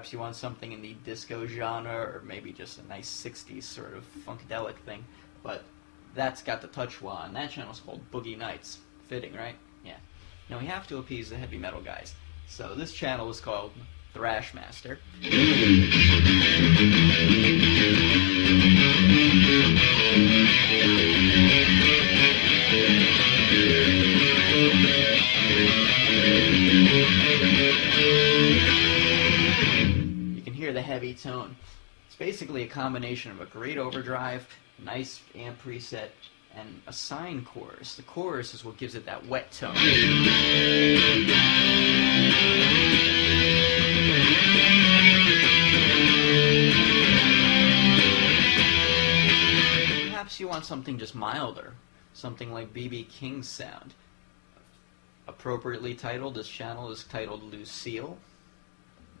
Perhaps you want something in the disco genre, or maybe just a nice 60s sort of funkadelic thing. But that's got the touch wah, and that channel's called Boogie Nights. Fitting, right? Yeah. Now we have to appease the heavy metal guys. So this channel is called Thrashmaster. You can hear the heavy tone. It's basically a combination of a great overdrive, nice amp preset, and a sine chorus. The chorus is what gives it that wet tone. Perhaps you want something just milder, something like B.B. King's sound. Appropriately titled, this channel is titled Lucille,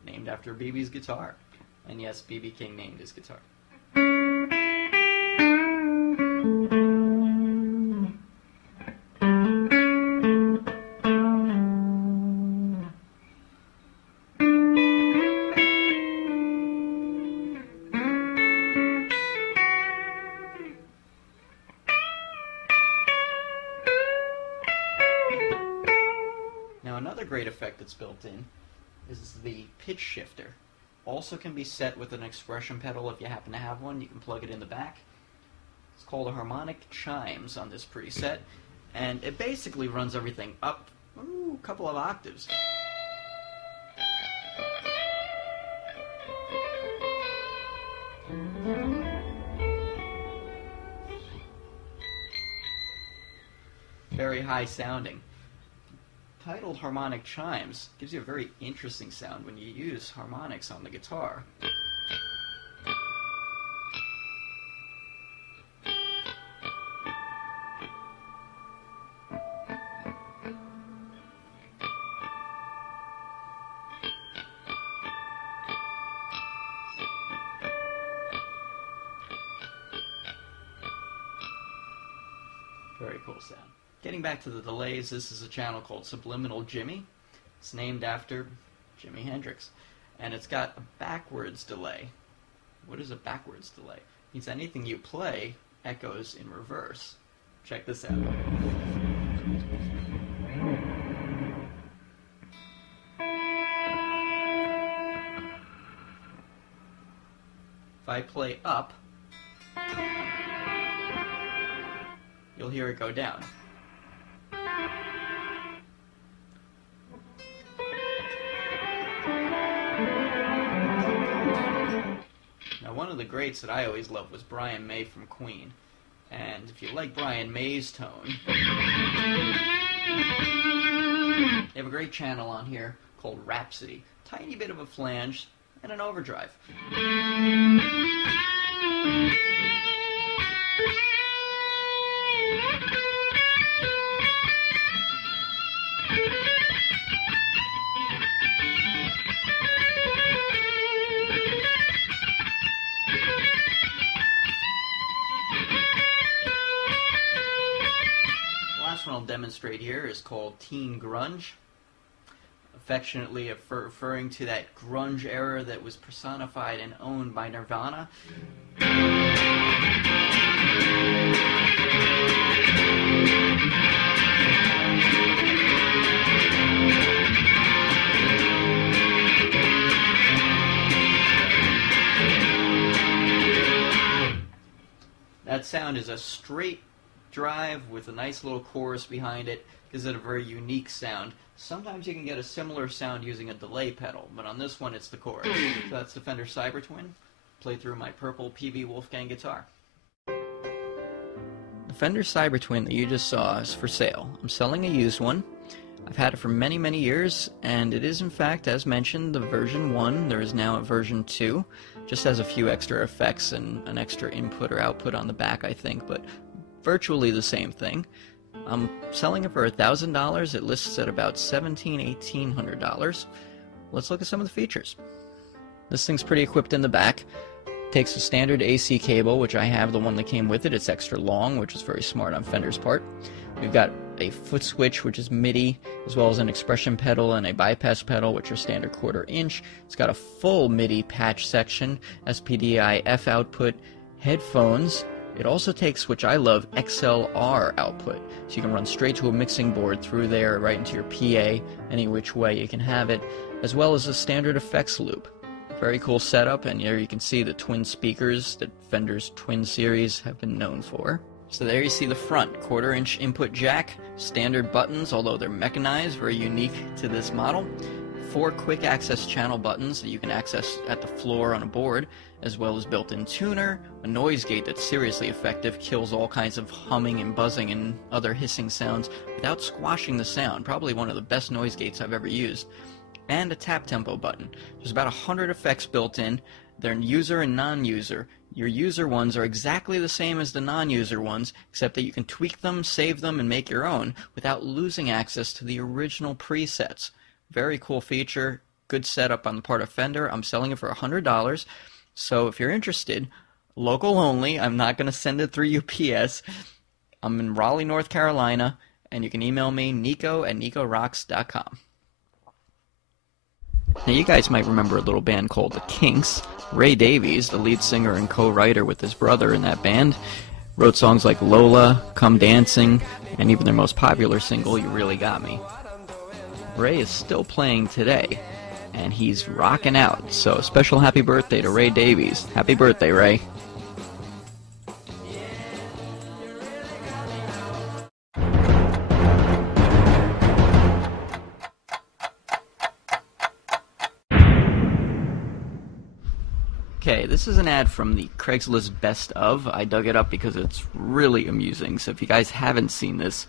named after B.B.'s guitar. And yes, B.B. King named his guitar. Now another great effect that's built in is the pitch shifter. Also can be set with an expression pedal if you happen to have one. You can plug it in the back. It's called a harmonic chimes on this preset, and it basically runs everything up a couple of octaves. Very high sounding. Titled harmonic chimes gives you a very interesting sound when you use harmonics on the guitar. Very cool sound. Getting back to the delays, this is a channel called Subliminal Jimmy. It's named after Jimi Hendrix. And it's got a backwards delay. What is a backwards delay? It means anything you play echoes in reverse. Check this out. If I play up, you'll hear it go down. Now, one of the greats that I always loved was Brian May from Queen. And if you like Brian May's tone, they have a great channel on here called Rhapsody. Tiny bit of a flange and an overdrive. One I'll demonstrate here is called Teen Grunge, affectionately referring to that grunge era that was personified and owned by Nirvana. That sound is a straight drive with a nice little chorus behind it. Gives it a very unique sound. Sometimes you can get a similar sound using a delay pedal, but on this one it's the chorus. So that's the Fender Cybertwin, played through my purple PB Wolfgang guitar. The Fender Cybertwin that you just saw is for sale. I'm selling a used one. I've had it for many, many years, and it is in fact, as mentioned, the version 1. There is now a version 2. Just has a few extra effects and an extra input or output on the back, I think, but virtually the same thing. I'm selling it for $1,000. It lists at about $1,800. Let's look at some of the features. This thing's pretty equipped in the back. Takes a standard AC cable, which I have the one that came with it. It's extra long, which is very smart on Fender's part. We've got a foot switch, which is MIDI, as well as an expression pedal and a bypass pedal, which are standard 1/4 inch. It's got a full MIDI patch section, SPDI F output, headphones. It also takes, which I love, XLR output, so you can run straight to a mixing board through there, right into your PA, any which way you can have it, as well as a standard effects loop. Very cool setup, and here you can see the twin speakers that Fender's Twin Series have been known for. So there you see the front, 1/4 inch input jack, standard buttons, although they're mechanized, very unique to this model. 4 quick access channel buttons that you can access at the floor on a board, as well as built-in tuner, a noise gate that's seriously effective, kills all kinds of humming and buzzing and other hissing sounds without squashing the sound, probably one of the best noise gates I've ever used, and a tap tempo button. There's about 100 effects built in. They're user and non-user. Your user ones are exactly the same as the non-user ones, except that you can tweak them, save them, and make your own without losing access to the original presets. Very cool feature, good setup on the part of Fender. I'm selling it for $100, so if you're interested, local only, I'm not going to send it through UPS. I'm in Raleigh, North Carolina, and you can email me, nico@nicorocks.com. Now you guys might remember a little band called The Kinks. Ray Davies, the lead singer and co-writer with his brother in that band, wrote songs like Lola, Come Dancing, and even their most popular single, You Really Got Me. Ray is still playing today, and he's rocking out, so a special happy birthday to Ray Davies. Happy birthday, Ray. Okay, this is an ad from the Craigslist Best Of. I dug it up because it's really amusing, so if you guys haven't seen this,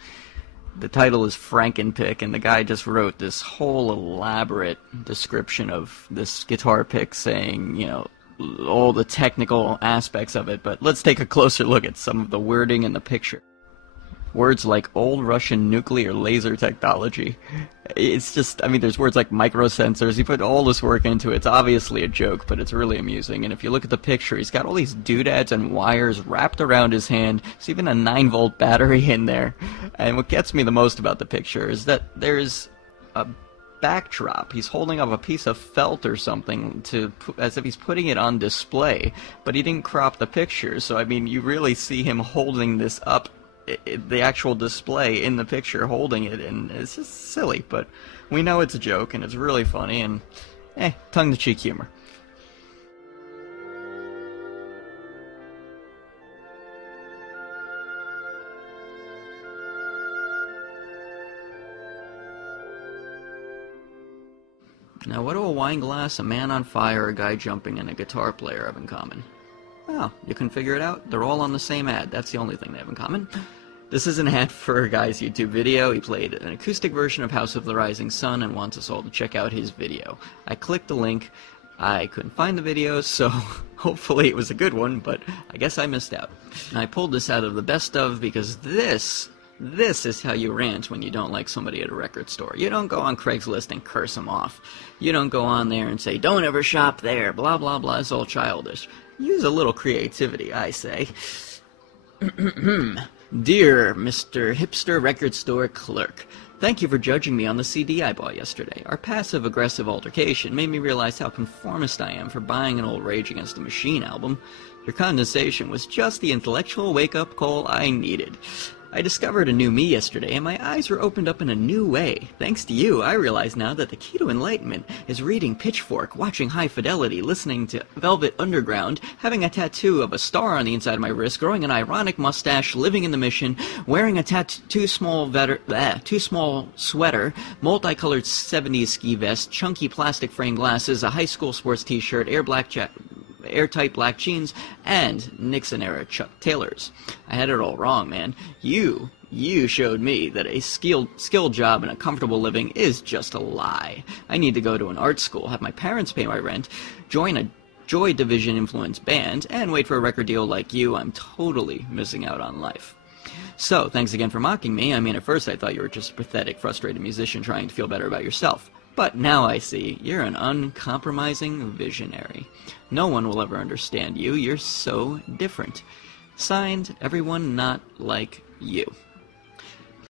the title is Frankenpick, and the guy just wrote this whole elaborate description of this guitar pick saying, you know, all the technical aspects of it, but let's take a closer look at some of the wording in the picture. Words like old Russian nuclear laser technology. It's just, I mean, there's words like microsensors. He put all this work into it. It's obviously a joke, but it's really amusing. And if you look at the picture, he's got all these doodads and wires wrapped around his hand. There's even a 9-volt battery in there. And what gets me the most about the picture is that there's a backdrop. He's holding up a piece of felt or something as if he's putting it on display, but he didn't crop the picture. So, I mean, you really see him holding this up, the actual display in the picture, holding it, and it's just silly, but we know it's a joke, and it's really funny, and tongue-in-cheek humor. Now, what do a wine glass, a man on fire, a guy jumping, and a guitar player have in common? Oh, you can figure it out? They're all on the same ad. That's the only thing they have in common. This is an ad for a guy's YouTube video. He played an acoustic version of House of the Rising Sun and wants us all to check out his video. I clicked the link. I couldn't find the video, so hopefully it was a good one, but I guess I missed out. And I pulled this out of the Best Of because this is how you rant when you don't like somebody at a record store. You don't go on Craigslist and curse them off. You don't go on there and say, don't ever shop there, blah, blah, blah. It's all childish. Use a little creativity, I say. Dear Mr. Hipster Record Store Clerk, thank you for judging me on the CD I bought yesterday. Our passive-aggressive altercation made me realize how conformist I am for buying an old Rage Against the Machine album. Your condensation was just the intellectual wake-up call I needed. I discovered a new me yesterday, and my eyes were opened up in a new way. Thanks to you, I realize now that the key to enlightenment is reading Pitchfork, watching High Fidelity, listening to Velvet Underground, having a tattoo of a star on the inside of my wrist, growing an ironic mustache, living in the Mission, wearing a too small sweater, multicolored 70s ski vest, chunky plastic frame glasses, a high school sports t-shirt, airtight black jeans, and Nixon-era Chuck Taylors. I had it all wrong, man. You showed me that a skilled job and a comfortable living is just a lie. I need to go to an art school, have my parents pay my rent, join a Joy Division-influenced band, and wait for a record deal like you. I'm totally missing out on life. So, thanks again for mocking me. I mean, at first I thought you were just a pathetic, frustrated musician trying to feel better about yourself. But now I see, you're an uncompromising visionary. No one will ever understand you. You're so different. Signed, everyone not like you.